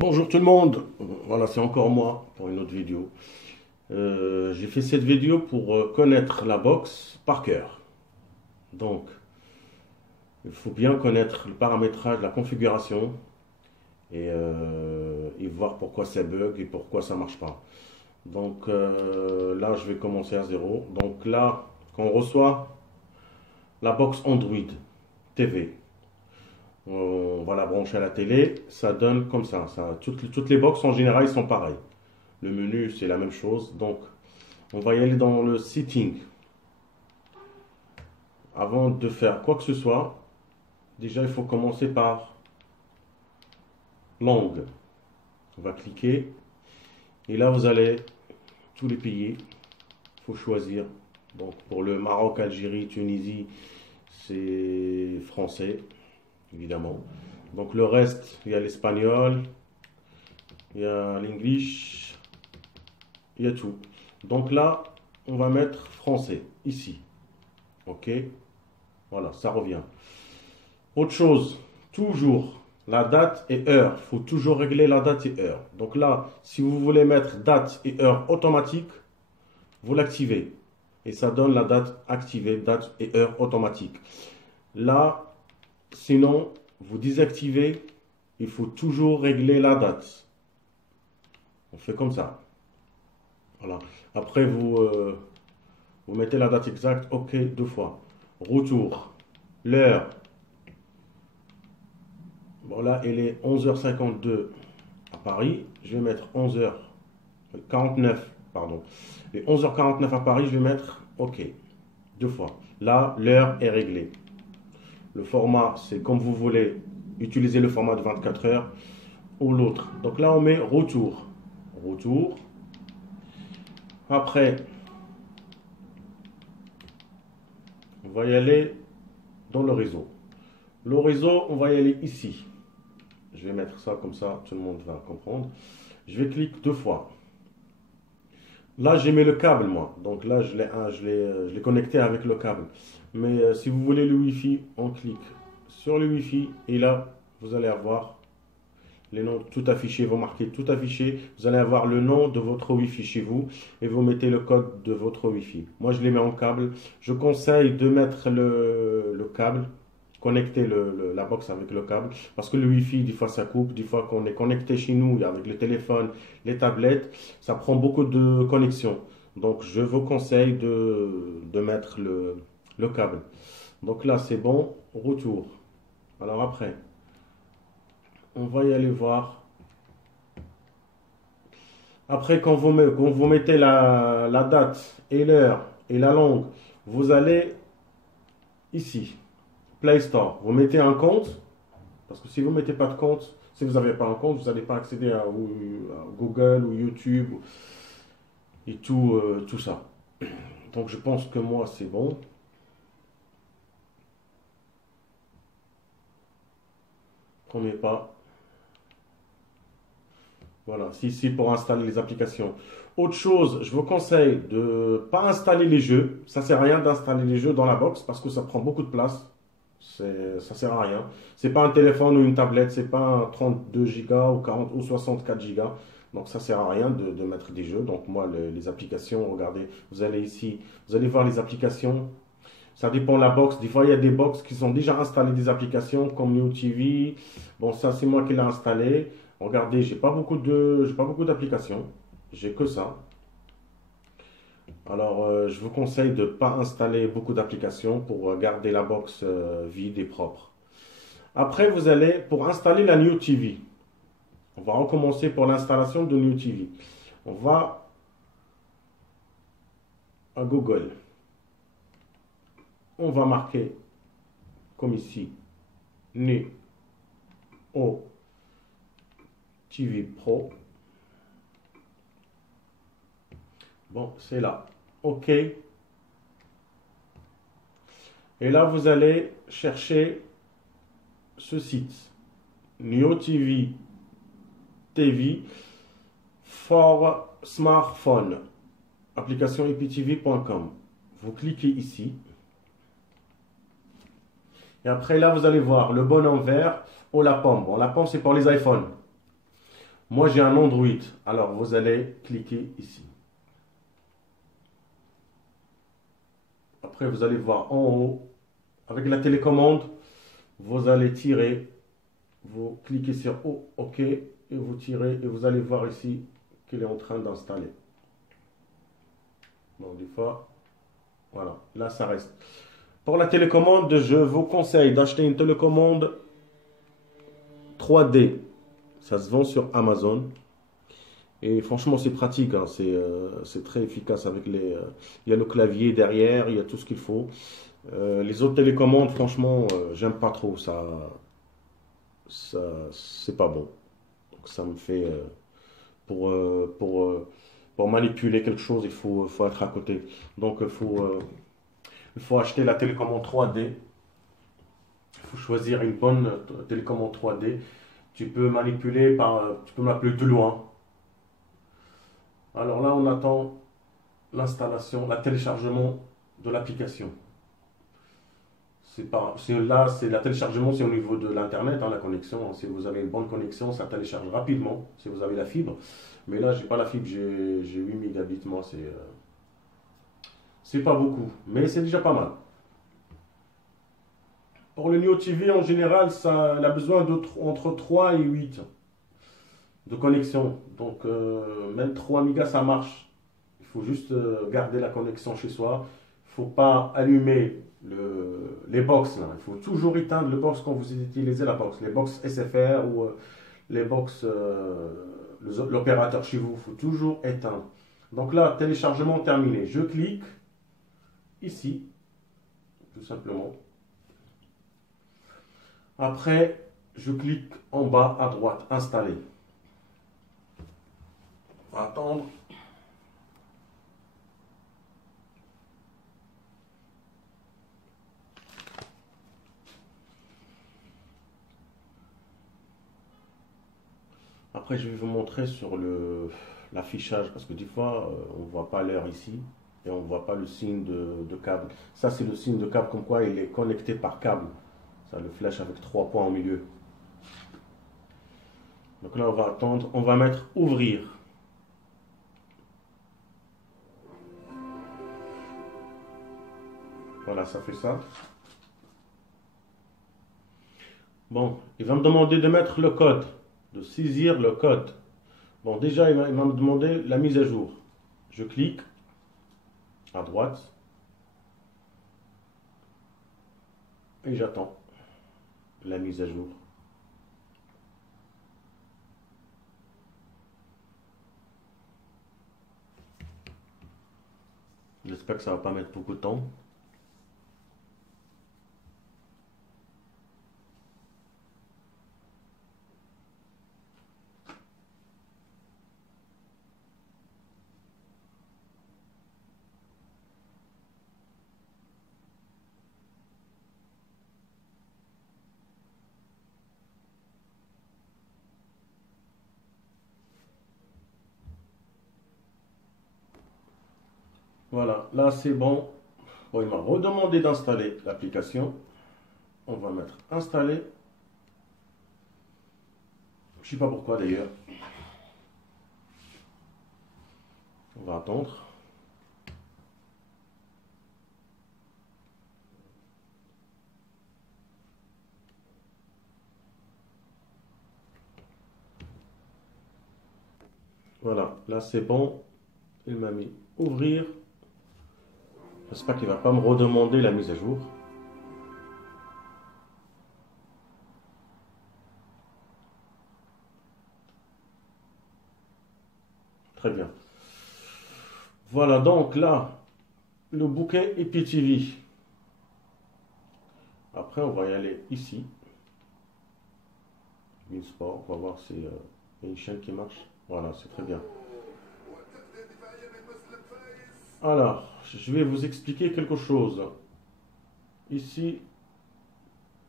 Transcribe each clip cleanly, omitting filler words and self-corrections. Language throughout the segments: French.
Bonjour tout le monde, voilà c'est encore moi pour une autre vidéo. J'ai fait cette vidéo pour connaître la box par cœur. Donc il faut bien connaître le paramétrage, la configuration et voir pourquoi ça bug et pourquoi ça marche pas. Donc là je vais commencer à zéro. Donc là quand on reçoit la box Android TV, on va la brancher à la télé, ça donne comme ça. Toutes les box en général ils sont pareils. Le menu, c'est la même chose. Donc, on va y aller dans le setting. Avant de faire quoi que ce soit, déjà, il faut commencer par langue. On va cliquer. Et là, vous allez tous les pays. Il faut choisir. Donc, pour le Maroc, Algérie, Tunisie, c'est français, évidemment. Donc, le reste, il y a l'espagnol, il y a l'english, il y a tout. Donc là, on va mettre français, ici. OK? Voilà, ça revient. Autre chose, toujours la date et heure. Il faut toujours régler la date et heure. Donc là, si vous voulez mettre date et heure automatique, vous l'activez. Et ça donne la date activée, date et heure automatique. Là, sinon, vous désactivez, il faut toujours régler la date. On fait comme ça. Voilà. Après, vous mettez la date exacte, OK, deux fois. Retour. L'heure. Bon, là, il est 11h52 à Paris. Je vais mettre 11h49, pardon. Et 11h49 à Paris, je vais mettre OK. Deux fois. Là, l'heure est réglée. Le format, c'est comme vous voulez. Utiliser le format de 24 heures ou l'autre. Donc là, on met retour. Retour. Après, on va y aller dans le réseau. Le réseau, on va y aller ici. Je vais mettre ça comme ça, tout le monde va comprendre. Je vais cliquer deux fois. Là, j'ai mis le câble, moi. Donc là, je l'ai connecté avec le câble. Mais si vous voulez le Wi-Fi, on clique sur le Wi-Fi. Et là, vous allez avoir les noms tout affichés. Vous marquez tout affiché. Vous allez avoir le nom de votre Wi-Fi chez vous. Et vous mettez le code de votre Wi-Fi. Moi, je les mets en câble. Je conseille de mettre le câble, connecter la box avec le câble, parce que le Wi-Fi, des fois ça coupe, des fois qu'on est connecté chez nous avec le téléphone, les tablettes, ça prend beaucoup de connexion. Donc je vous conseille de mettre le câble. Donc là c'est bon, retour. Alors après, on va y aller voir. Après quand vous mettez la date et l'heure et la langue, vous allez ici, Play Store. Vous mettez un compte. Parce que si vous ne mettez pas de compte, si vous n'avez pas un compte, vous n'allez pas accéder à Google ou YouTube et tout ça. Donc je pense que moi c'est bon. Premier pas. Voilà, c'est pour installer les applications. Autre chose, je vous conseille de ne pas installer les jeux. Ça ne sert à rien d'installer les jeux dans la box parce que ça prend beaucoup de place. Ça sert à rien. C'est pas un téléphone ou une tablette, c'est pas un 32 Go ou 40 ou 64 Go. Donc ça sert à rien de mettre des jeux. Donc moi les applications, regardez, vous allez ici, vous allez voir les applications. Ça dépend de la box. Des fois il y a des box qui sont déjà installées des applications comme New TV. Bon ça c'est moi qui l'ai installé. Regardez, j'ai pas beaucoup d'applications. J'ai que ça. Alors, je vous conseille de ne pas installer beaucoup d'applications pour garder la box vide et propre. Après, vous allez, pour installer la New TV, on va recommencer pour l'installation de New TV. On va à Google. On va marquer, comme ici, New TV Pro. Bon, c'est là. OK. Et là, vous allez chercher ce site. Neo TV for smartphone. Application iptv.com. Vous cliquez ici. Et après, là, vous allez voir le bonhomme vert ou la pomme. Bon, la pomme, c'est pour les iPhones. Moi, j'ai un Android. Alors, vous allez cliquer ici. Après, vous allez voir en haut, avec la télécommande, vous allez tirer, vous cliquez sur OK et vous tirez et vous allez voir ici qu'il est en train d'installer. Donc, des fois, voilà, là, ça reste. Pour la télécommande, je vous conseille d'acheter une télécommande 3D. Ça se vend sur Amazon. Et franchement, c'est pratique, hein, c'est très efficace avec il y a le clavier derrière, il y a tout ce qu'il faut. Les autres télécommandes, franchement, j'aime pas trop. C'est pas bon. Donc ça me fait pour, euh, pour, euh, pour manipuler quelque chose, faut être à côté. Donc il faut acheter la télécommande 3D. Il faut choisir une bonne télécommande 3D. Tu peux m'appeler de loin. Alors là, on attend l'installation, le téléchargement de l'application. C'est la téléchargement, c'est au niveau de l'internet, hein, la connexion. Si vous avez une bonne connexion, ça télécharge rapidement si vous avez la fibre. Mais là, j'ai pas la fibre, j'ai 8 mégabits. Moi, c'est pas beaucoup, mais c'est déjà pas mal. Pour le Neo TV, en général, elle a besoin entre 3 et 8 de connexion. Donc, même 3 mégas, ça marche. Il faut juste garder la connexion chez soi. Il ne faut pas allumer les box là. Il faut toujours éteindre le box quand vous utilisez la box. Les box SFR ou les box, l'opérateur chez vous. Il faut toujours éteindre. Donc là, téléchargement terminé. Je clique ici, tout simplement. Après, je clique en bas à droite, installer. On va attendre. Après, je vais vous montrer sur l'affichage parce que des fois, on ne voit pas l'heure ici et on ne voit pas le signe de câble. Ça, c'est le signe de câble comme quoi il est connecté par câble. Ça le flèche avec 3 points au milieu. Donc là, on va attendre. On va mettre ouvrir. Voilà, ça fait ça. Bon, il va me demander de mettre le code, de saisir le code. Bon, déjà, il va me demander la mise à jour. Je clique à droite et j'attends la mise à jour. J'espère que ça va pas mettre beaucoup de temps. Voilà, là c'est bon. Bon, il m'a redemandé d'installer l'application. On va mettre installer. Je sais pas pourquoi d'ailleurs. On va attendre. Voilà, là c'est bon. Il m'a mis ouvrir. J'espère qu'il ne va pas me redemander la mise à jour. Très bien. Voilà donc là, le bouquet IPTV. Après, on va y aller ici. Sport, on va voir si y a une chaîne qui marche. Voilà, c'est très bien. Alors, je vais vous expliquer quelque chose. Ici,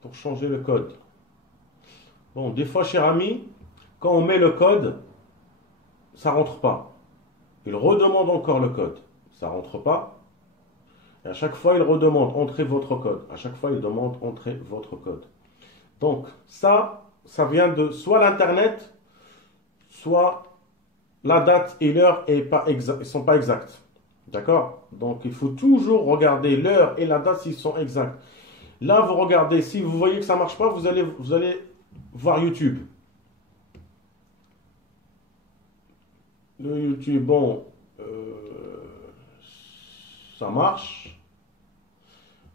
pour changer le code. Bon, des fois, cher ami, quand on met le code, ça rentre pas. Il redemande encore le code. Ça rentre pas. Et à chaque fois, il redemande entrez votre code. À chaque fois, il demande entrez votre code. Donc, ça vient de soit l'internet, soit la date et l'heure ne sont pas exactes. D'accord? Donc il faut toujours regarder l'heure et la date s'ils sont exacts. Là, vous regardez, si vous voyez que ça ne marche pas, vous allez voir YouTube. Le YouTube, bon, ça marche.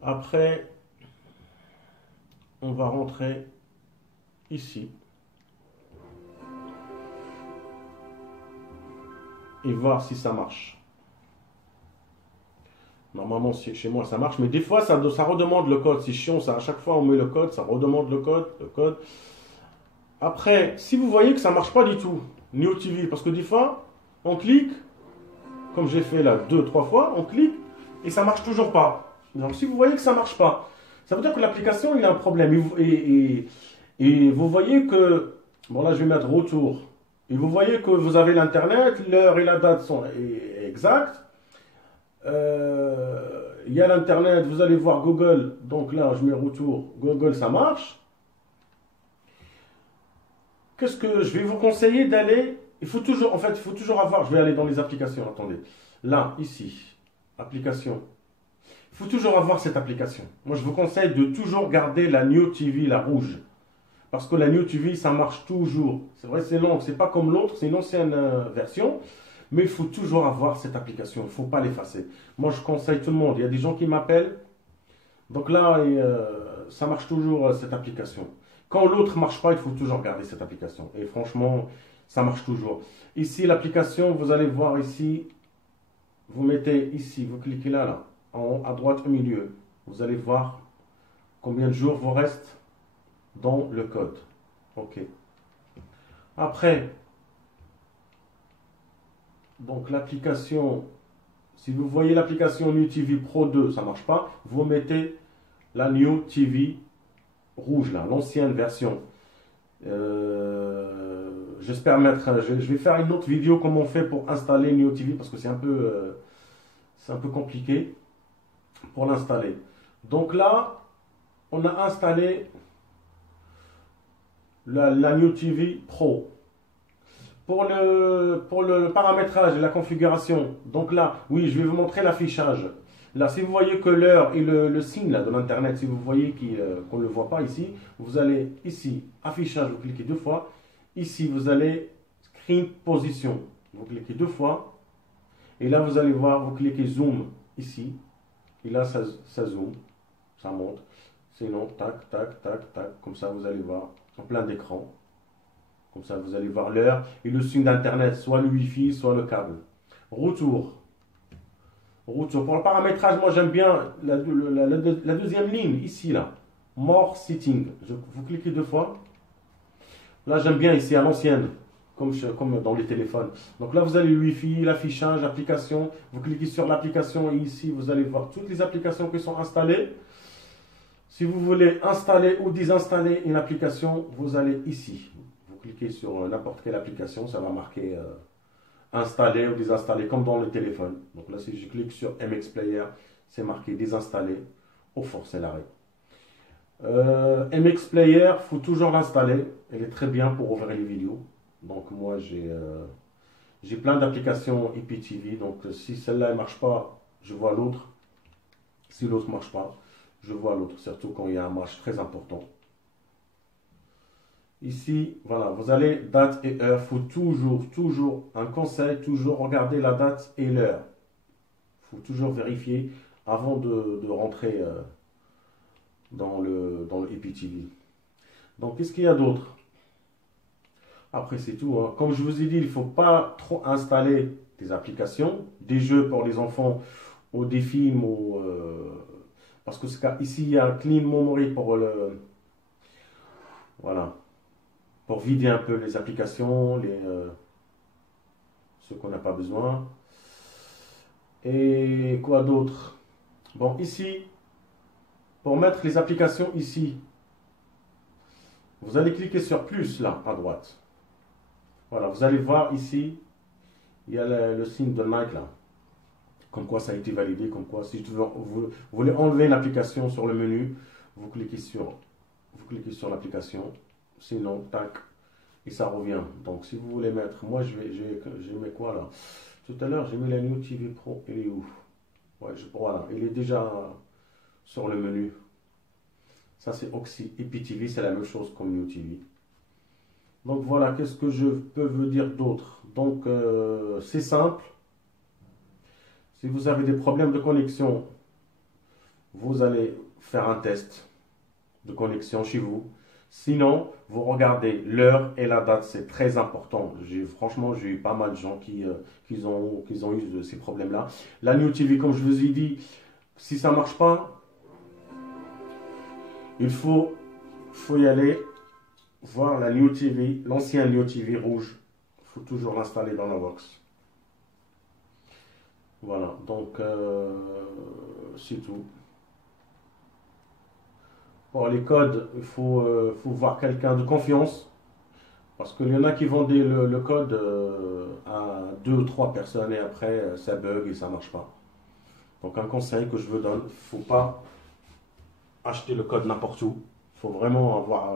Après, on va rentrer ici et voir si ça marche. Normalement, chez moi, ça marche, mais des fois, ça redemande le code. C'est chiant, ça. À chaque fois, on met le code, ça redemande le code. Après, si vous voyez que ça ne marche pas du tout, Neo TV, parce que des fois, on clique, comme j'ai fait là 2, 3 fois, on clique et ça ne marche toujours pas. Donc, si vous voyez que ça ne marche pas, ça veut dire que l'application, il a un problème. Et vous voyez que, bon là, je vais mettre retour. Et vous voyez que vous avez l'internet, l'heure et la date sont exactes. Il y a l'internet, vous allez voir Google, donc là je mets retour, Google ça marche. Qu'est-ce que je vais vous conseiller d'aller, il faut toujours avoir, je vais aller dans les applications, attendez, là, ici, application, il faut toujours avoir cette application. Moi je vous conseille de toujours garder la Neo TV, la rouge, parce que la Neo TV ça marche toujours. C'est vrai, c'est long, c'est pas comme l'autre, c'est une ancienne version. Mais il faut toujours avoir cette application, il ne faut pas l'effacer. Moi, je conseille tout le monde. Il y a des gens qui m'appellent. Donc là, ça marche toujours, cette application. Quand l'autre ne marche pas, il faut toujours garder cette application. Et franchement, ça marche toujours. Ici, l'application, vous allez voir ici. Vous mettez ici, vous cliquez là, en haut, à droite, au milieu. Vous allez voir combien de jours vous reste dans le code. OK. Après, donc l'application, si vous voyez l'application New TV Pro 2, ça ne marche pas, vous mettez la New TV rouge, là, l'ancienne version. J'espère mettre, je vais faire une autre vidéo comment on fait pour installer New TV parce que c'est un peu compliqué pour l'installer. Donc là, on a installé la New TV Pro. Pour le paramétrage et la configuration, donc là, oui, je vais vous montrer l'affichage. Là, si vous voyez que l'heure et le signe là, de l'internet, si vous voyez qu'on ne le voit pas ici, vous allez ici, affichage, vous cliquez 2 fois. Ici, vous allez screen position, vous cliquez 2 fois. Et là, vous allez voir, vous cliquez zoom ici. Et là, ça zoom, ça monte. Sinon, tac, tac, tac, tac, comme ça, vous allez voir en plein d'écran. Comme ça, vous allez voir l'heure et le signe d'internet, soit le Wi-Fi, soit le câble. Retour. Retour. Pour le paramétrage, moi j'aime bien la deuxième ligne, ici, là. More setting. Vous cliquez 2 fois. Là, j'aime bien ici, à l'ancienne, comme dans les téléphones. Donc là, vous avez le Wi-Fi, l'affichage, l'application. Vous cliquez sur l'application et ici, vous allez voir toutes les applications qui sont installées. Si vous voulez installer ou désinstaller une application, vous allez ici. Vous cliquez sur n'importe quelle application, ça va marquer installer ou désinstaller comme dans le téléphone. Donc là, si je clique sur MX Player, c'est marqué désinstaller ou forcer l'arrêt. MX Player, il faut toujours l'installer. Elle est très bien pour ouvrir les vidéos. Donc moi, j'ai plein d'applications IPTV. Donc si celle-là ne marche pas, je vois l'autre. Si l'autre ne marche pas, je vois l'autre. Surtout quand il y a un match très important. Ici, voilà, vous allez date et heure. Il faut toujours, un conseil, toujours regarder la date et l'heure. Il faut toujours vérifier avant de rentrer dans le IPTV. Donc, qu'est-ce qu'il y a d'autre? Après, c'est tout, hein. Comme je vous ai dit, il ne faut pas trop installer des applications, des jeux pour les enfants ou des films. Parce que ici, il y a un clean memory pour voilà. Pour vider un peu les applications, ceux qu'on n'a pas besoin. Et quoi d'autre? Bon, ici, pour mettre les applications ici, vous allez cliquer sur plus là, à droite. Voilà, vous allez voir ici, il y a le signe de Nike là. Comme quoi ça a été validé, comme quoi si vous voulez enlever l'application sur le menu, vous cliquez sur l'application. Sinon, tac. et ça revient. Donc si vous voulez mettre, moi j'ai mis quoi là? Tout à l'heure j'ai mis la New TV Pro, il est où? Ouais, voilà, il est déjà sur le menu. Ça c'est Oxy. IPTV, c'est la même chose comme New TV. Donc voilà, qu'est-ce que je peux vous dire d'autre? Donc c'est simple. Si vous avez des problèmes de connexion, vous allez faire un test de connexion chez vous. Sinon, vous regardez l'heure et la date, c'est très important. Franchement, j'ai eu pas mal de gens qui ont eu ces problèmes-là. La New TV, comme je vous ai dit, si ça ne marche pas, il faut y aller voir la New TV, l'ancien New TV rouge. Il faut toujours l'installer dans la box. Voilà, donc c'est tout. Pour les codes, faut voir quelqu'un de confiance. Parce qu'il y en a qui vendent le code à deux ou trois personnes et après ça bug et ça marche pas. Donc un conseil que je vous donne, il ne faut pas acheter le code n'importe où. Il faut vraiment avoir